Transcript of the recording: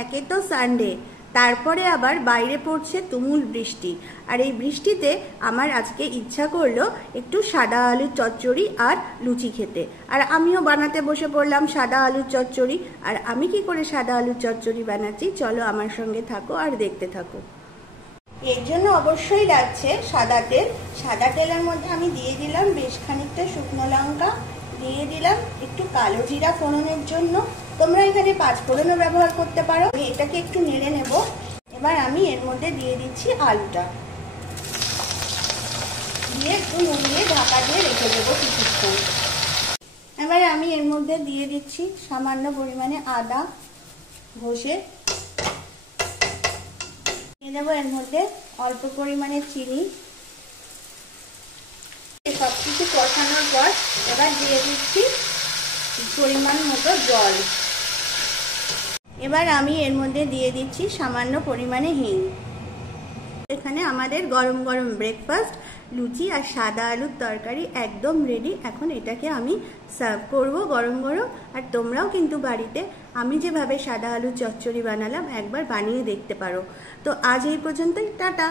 একে তো সানডে, তারপরে আবার বাইরে পড়ছে তুমুল বৃষ্টি। আর এই বৃষ্টিতে আমার আজকে ইচ্ছা করলো একটু সাদা আলুর চচ্চড়ি আর লুচি খেতে। আর আমিও বানাতে বসে পড়লাম সাদা আলুর চচ্চড়ি। আর আমি কি করে সাদা আলুর চচ্চড়ি বানাচ্ছি চলো আমার সঙ্গে থাকো আর দেখতে থাকো। এর জন্য অবশ্যই লাগছে সাদা তেল। সাদা তেলের মধ্যে আমি দিয়ে দিলাম বেশ খানিকটা শুকনো লঙ্কা, দিয়ে দিলাম একটু কালো জিরা ফোড়নের জন্য, তোমরা এখানে 5 ফোড়নও ব্যবহার করতে পারো। এটাকে একটু নেড়ে নেব। এবার আমি এর মধ্যে দিয়ে দিচ্ছি আলুটা, দিয়ে একটু নুনিয়ে ঢাকা দিয়ে রেখে দেবো কিছুক্ষণ। এবার আমি এর মধ্যে দিয়ে দিচ্ছি সামান্য পরিমাণে আদা ঘষে, দিয়ে দেবো এর মধ্যে অল্প পরিমাণে চিনি। সব কিছু কষানোর পর এবার দিয়ে দিচ্ছি পরিমাণ মতো জল। এবার আমি এর মধ্যে দিয়ে দিচ্ছি সামান্য পরিমাণে হিং। এখানে আমাদের গরম গরম ব্রেকফাস্ট লুচি আর সাদা আলুর তরকারি একদম রেডি। এখন এটাকে আমি সার্ভ করব গরম গরম। আর তোমরাও কিন্তু বাড়িতে আমি যেভাবে সাদা আলুর চচ্চড়ি বানালাম একবার বানিয়ে দেখতে পারো। তো আজ এই পর্যন্তই, টাটা।